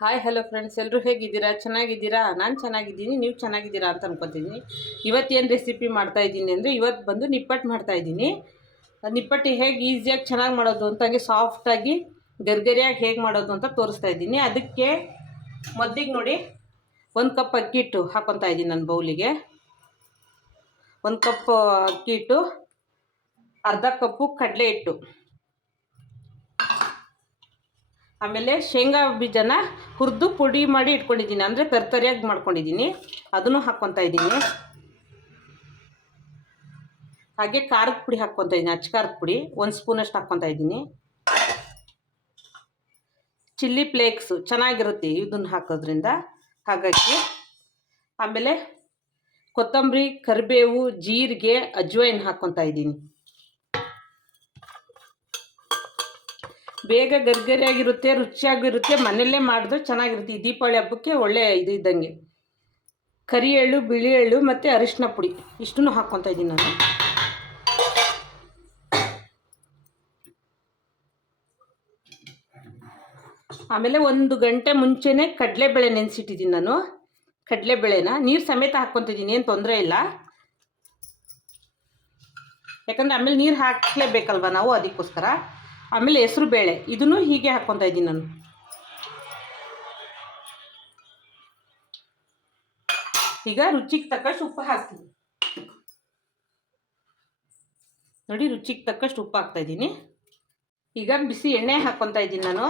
Hi hello friends ಎಲ್ಲರೂ ಹೇಗಿದ್ದೀರಾ? ಚೆನ್ನಾಗಿದ್ದೀರಾ? ನಾನು ಚೆನ್ನಾಗಿದ್ದೀನಿ. ನೀವು ಚೆನ್ನಾಗಿದ್ದೀರಾ ಅಂತ ಅನ್ಕೊತೀನಿ. ಇವತ್ತೇನು ರೆಸಿಪಿ ಮಾಡ್ತಾಯಿದ್ದೀನಿ ಅಂದರೆ ಇವತ್ತು ಬಂದು ನಿಪ್ಪಟ್ಟು ಮಾಡ್ತಾಯಿದ್ದೀನಿ ನಿಪ್ಪಟ್ಟು ಹೇಗೆ ಈಸಿಯಾಗಿ ಚೆನ್ನಾಗಿ ಮಾಡೋದು ಅಂತ ಹಾಗೆ ಸಾಫ್ಟಾಗಿ ಗರ್ಗರಿಯಾಗಿ ಹೇಗೆ ಮಾಡೋದು ಅಂತ ತೋರಿಸ್ತಾ ಇದ್ದೀನಿ. ಅದಕ್ಕೆ ಮೊದಲಿಗೆ ನೋಡಿ ಒಂದು ಕಪ್ ಅಕ್ಕಿ ಹಿಟ್ಟು ಹಾಕೊತಾ ಇದ್ದೀನಿ ನನ್ನ ಬೌಲಿಗೆ. ಒಂದು ಕಪ್ ಅಕ್ಕಿ ಹಿಟ್ಟು, ಅರ್ಧ ಕಪ್ಪು ಕಡಲೆ ಹಿಟ್ಟು. ಆಮೇಲೆ ಶೇಂಗಾ ಬೀಜನ ಹುರಿದು ಪುಡಿ ಮಾಡಿ ಇಟ್ಕೊಂಡಿದ್ದೀನಿ. ಅಂದರೆ ತರ್ತರಿಯಾಗಿ ಮಾಡ್ಕೊಂಡಿದ್ದೀನಿ. ಅದನ್ನು ಹಾಕ್ಕೊತಾ ಇದ್ದೀನಿ. ಹಾಗೆ ಖಾರದ ಪುಡಿ ಹಾಕ್ಕೊತಾ ಇದ್ದೀನಿ. ಅಚ್ಚ ಖಾರದ ಪುಡಿ. ಒಂದು ಸ್ಪೂನಷ್ಟು ಹಾಕ್ಕೊತಾ ಇದ್ದೀನಿ. ಚಿಲ್ಲಿ ಫ್ಲೇಕ್ಸು ಚೆನ್ನಾಗಿರುತ್ತೆ ಇದನ್ನು ಹಾಕೋದ್ರಿಂದ. ಹಾಗಾಗಿ ಆಮೇಲೆ ಕೊತ್ತಂಬರಿ, ಕರಿಬೇವು, ಜೀರಿಗೆ ಅಜ್ವೈನ್ ಹಾಕ್ಕೊತಾ ಇದ್ದೀನಿ. ಬೇಗ ಗರ್ಗರಿಯಾಗಿರುತ್ತೆ, ರುಚಿಯಾಗಿರುತ್ತೆ, ಮನೆಯಲ್ಲೇ ಮಾಡಿದ್ರೆ ಚೆನ್ನಾಗಿರುತ್ತೆ. ಈ ದೀಪಾವಳಿ ಹಬ್ಬಕ್ಕೆ ಒಳ್ಳೆ ಇದು ಇದ್ದಂಗೆ. ಕರಿ ಎಳ್ಳು ಬಿಳಿ ಎಳ್ಳು ಮತ್ತು ಅರಿಶಿನ ಪುಡಿ. ಇಷ್ಟನ್ನು ಹಾಕ್ಕೊತಾ ಇದ್ದೀನಿ ನಾನು. ಆಮೇಲೆ ಒಂದು ಗಂಟೆ ಮುಂಚೆನೇ ಕಡಲೆಬೇಳೆ ನೆನೆಸಿಟ್ಟಿದ್ದೀನಿ ನಾನು. ಕಡಲೆಬೇಳೆನ ನೀರು ಸಮೇತ ಹಾಕ್ಕೊತಿದ್ದೀನಿ ಏನು ತೊಂದರೆ ಇಲ್ಲ. ಯಾಕಂದರೆ ಆಮೇಲೆ ನೀರು ಹಾಕಲೇಬೇಕಲ್ವ ನಾವು ಅದಕ್ಕೋಸ್ಕರ? ಆಮೇಲೆ ಹೆಸರು ಬೇಳೆ. ಇದನ್ನು ಹೀಗೆ ಹಾಕ್ಕೊತಾ ಇದ್ದೀನಿ ನಾನು. ಈಗ ರುಚಿಗೆ ತಕ್ಕಷ್ಟು ಉಪ್ಪು ಹಾಕ್ತೀನಿ. ನೋಡಿ, ರುಚಿಗೆ ತಕ್ಕಷ್ಟು ಉಪ್ಪು ಹಾಕ್ತಾ ಇದ್ದೀನಿ. ಈಗ ಬಿಸಿ ಎಣ್ಣೆ ಹಾಕ್ಕೊತಾ ಇದ್ದೀನಿ ನಾನು.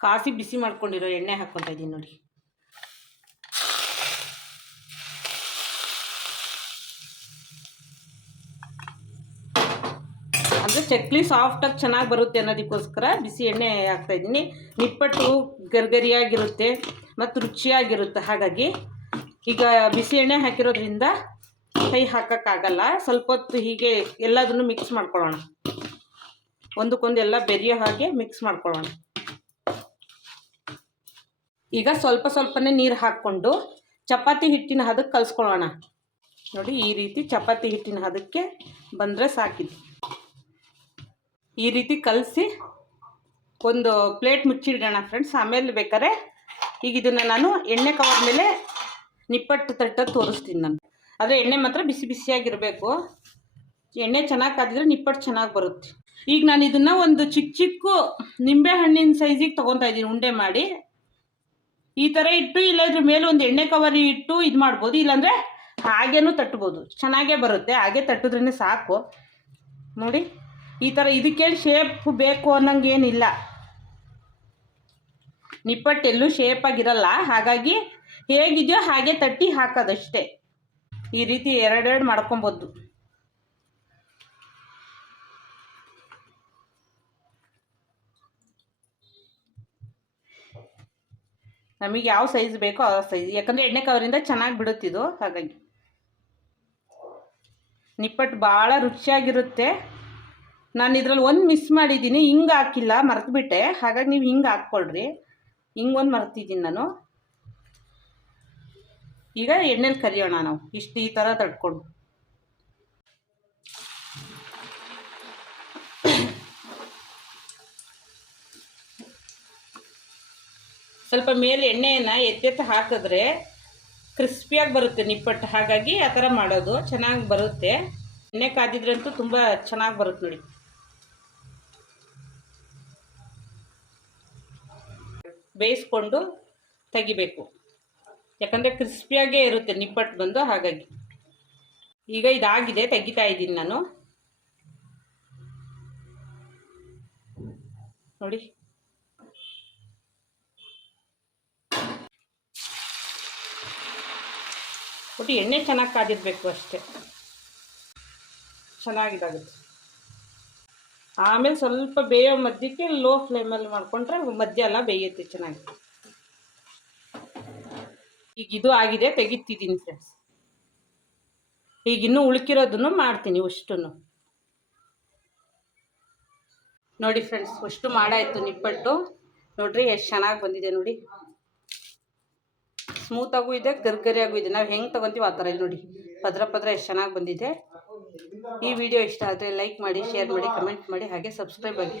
ಕಾಸಿ ಬಿಸಿ ಮಾಡ್ಕೊಂಡಿರೋ ಎಣ್ಣೆ ಹಾಕ್ಕೊತಾ ಇದ್ದೀನಿ ನೋಡಿ. ಅಂದರೆ ಚಕ್ಲಿ ಸಾಫ್ಟಾಗಿ ಚೆನ್ನಾಗಿ ಬರುತ್ತೆ ಅನ್ನೋದಕ್ಕೋಸ್ಕರ ಬಿಸಿ ಎಣ್ಣೆ ಹಾಕ್ತಾ ಇದ್ದೀನಿ. ನಿಪ್ಪಟ್ಟು ಗರ್ಗರಿಯಾಗಿರುತ್ತೆ ಮತ್ತು ರುಚಿಯಾಗಿರುತ್ತೆ. ಹಾಗಾಗಿ ಈಗ ಬಿಸಿ ಎಣ್ಣೆ ಹಾಕಿರೋದ್ರಿಂದ ಕೈ ಹಾಕೋಕ್ಕಾಗಲ್ಲ ಸ್ವಲ್ಪ ಹೊತ್ತು ಹೀಗೆ ಎಲ್ಲದನ್ನು ಮಿಕ್ಸ್ ಮಾಡ್ಕೊಳ್ಳೋಣ. ಒಂದಕ್ಕೊಂದು ಎಲ್ಲ ಬೆರೆಯೋ ಹಾಗೆ ಮಿಕ್ಸ್ ಮಾಡ್ಕೊಳ್ಳೋಣ. ಈಗ ಸ್ವಲ್ಪ ಸ್ವಲ್ಪನೇ ನೀರು ಹಾಕ್ಕೊಂಡು ಚಪಾತಿ ಹಿಟ್ಟಿನ ಹದಕ್ಕೆ ಕಲಿಸ್ಕೊಳ್ಳೋಣ. ನೋಡಿ ಈ ರೀತಿ ಚಪಾತಿ ಹಿಟ್ಟಿನ ಹದಕ್ಕೆ ಬಂದರೆ ಸಾಕಿದೆ ಈ ರೀತಿ ಕಲಸಿ ಒಂದು ಪ್ಲೇಟ್ ಮುಚ್ಚಿಡೋಣ ಫ್ರೆಂಡ್ಸ್. ಆಮೇಲೆ ಬೇಕಾದ್ರೆ ಈಗ ಇದನ್ನು ನಾನು ಎಣ್ಣೆ ಕವರ್ ಮೇಲೆ ನಿಪ್ಪಟ್ಟು ತಟ್ಟ ತೋರಿಸ್ತೀನಿ ನಾನು. ಆದರೆ ಎಣ್ಣೆ ಮಾತ್ರ ಬಿಸಿ ಬಿಸಿಯಾಗಿರಬೇಕು. ಎಣ್ಣೆ ಚೆನ್ನಾಗಿ ಕಾದಿದ್ರೆ ನಿಪ್ಪಟ್ಟು ಚೆನ್ನಾಗಿ ಬರುತ್ತೆ. ಈಗ ನಾನು ಇದನ್ನು ಒಂದು ಚಿಕ್ಕ ಚಿಕ್ಕ ನಿಂಬೆ ಹಣ್ಣಿನ ಸೈಜಿಗೆ ತೊಗೊತಾ ಇದ್ದೀನಿ ಉಂಡೆ ಮಾಡಿ. ಈ ಥರ ಇಟ್ಟು ಇಲ್ಲ ಇದ್ರ ಮೇಲೆ ಒಂದು ಎಣ್ಣೆ ಕವರ್ ಇಟ್ಟು ಇದು ಮಾಡ್ಬೋದು. ಇಲ್ಲಾಂದರೆ ಹಾಗೇನೂ ತಟ್ಬೋದು. ಚೆನ್ನಾಗೇ ಬರುತ್ತೆ. ಹಾಗೆ ತಟ್ಟಿದ್ರೇ ಸಾಕು. ನೋಡಿ. ಈ ಥರ ಇದಕ್ಕೆ ಶೇಪ್ ಬೇಕು ಅನ್ನೋಂಗೇನಿಲ್ಲ. ನಿಪ್ಪಟ್ಟೆಲ್ಲೂ ಶೇಪಾಗಿರಲ್ಲ ಹಾಗಾಗಿ ಹೇಗಿದೆಯೋ ಹಾಗೆ ತಟ್ಟಿ ಹಾಕೋದಷ್ಟೇ. ಈ ರೀತಿ ಎರಡೆರಡು ಮಾಡ್ಕೊಬೋದು. ನಮಗೆ ಯಾವ ಸೈಜ್ ಬೇಕೋ ಆ ಸೈಜ್ ಯಾಕಂದರೆ ಎಣ್ಣೆ ಕವರಿಂದ ಚೆನ್ನಾಗಿ ಬಿಡುತ್ತಿದ್ದು ಹಾಗಾಗಿ. ನಿಪ್ಪಟ್ಟು ಭಾಳ ರುಚಿಯಾಗಿರುತ್ತೆ. ನಾನು ಇದ್ರಲ್ಲಿ ಒಂದು ಮಿಸ್ ಮಾಡಿದ್ದೀನಿ ಹಿಂಗೆ ಹಾಕಿಲ್ಲ, ಮರೆತುಬಿಟ್ಟೆ. ಹಾಗಾಗಿ ನೀವು ಹಿಂಗೆ ಹಾಕ್ಕೊಳ್ರಿ. ಹಿಂಗೆ ಒಂದು ಮರ್ತಿದ್ದೀನಿ ನಾನು. ಈಗ ಎಣ್ಣೆಲಿ ಕರಿಯೋಣ ನಾವು. ಇಷ್ಟು ಈ ಥರ ತಡ್ಕೊಂಡು. ಸ್ವಲ್ಪ ಮೇಲೆ ಎಣ್ಣೆಯನ್ನು ಎತ್ತೆತ್ತು ಹಾಕಿದ್ರೆ ಕ್ರಿಸ್ಪಿಯಾಗಿ ಬರುತ್ತೆ ನಿಪ್ಪಟ್ಟು. ಹಾಗಾಗಿ ಆ ಥರ ಮಾಡೋದು ಚೆನ್ನಾಗಿ ಬರುತ್ತೆ. ಎಣ್ಣೆ ಕಾದಿದ್ರಂತೂ ತುಂಬ ಚೆನ್ನಾಗಿ ಬರುತ್ತೆ ನೋಡಿ. ಬೇಯಿಸ್ಕೊಂಡು ತೆಗಿಬೇಕು. ಯಾಕಂದರೆ ಕ್ರಿಸ್ಪಿಯಾಗೇ ಇರುತ್ತೆ ನಿಪ್ಪಟ್ಟು ಬಂದು ಹಾಗಾಗಿ. ಈಗ ಇದಾಗಿದೆ, ತೆಗಿತಾ ಇದ್ದೀನಿ ನಾನು. ನೋಡಿ. ಒಟ್ಟು ಎಣ್ಣೆ ಚೆನ್ನಾಗಿ ಕಾದಿರಬೇಕು ಅಷ್ಟೇ. ಚೆನ್ನಾಗಿದಾಗುತ್ತೆ. ಆಮೇಲೆ ಸ್ವಲ್ಪ ಬೇಯೋ ಮಧ್ಯಕ್ಕೆ ಲೋ ಫ್ಲೇಮಲ್ಲಿ ಮಾಡಿಕೊಂಡ್ರೆ ಮಧ್ಯ ಎಲ್ಲ ಬೇಯುತ್ತೆ ಚೆನ್ನಾಗಿ. ಈಗ ಇದು ಆಗಿದೆ, ತೆಗಿತಿದ್ದೀನಿ ಫ್ರೆಂಡ್ಸ್ ಈಗ ಇನ್ನೂ ಉಳ್ಕಿರೋದನ್ನು ಮಾಡ್ತೀನಿ ಅಷ್ಟು ನೋಡಿ ಫ್ರೆಂಡ್ಸ್ ಅಷ್ಟು ಮಾಡಾಯಿತು ನಿಪ್ಪಟ್ಟು. ನೋಡ್ರಿ ಎಷ್ಟು ಚೆನ್ನಾಗಿ ಬಂದಿದೆ ನೋಡಿ. ಸ್ಮೂತಾಗೂ ಇದೆ, ಗರ್ಗರಿಯಾಗೂ ಇದೆ. ನಾವು ಹೆಂಗೆ ತೊಗೊತೀವಿ ಆ ಥರ ನೋಡಿ. ಪದ್ರ ಪದ್ರ ಎಷ್ಟು ಚೆನ್ನಾಗಿ ಬಂದಿದೆ. ಈ ವಿಡಿಯೋ ಇಷ್ಟ ಆದರೆ ಲೈಕ್ ಮಾಡಿ ಶೇರ್ ಮಾಡಿ ಕಮೆಂಟ್ ಮಾಡಿ ಹಾಗೆ ಸಬ್ಸ್ಕ್ರೈಬ್ ಆಗಿ.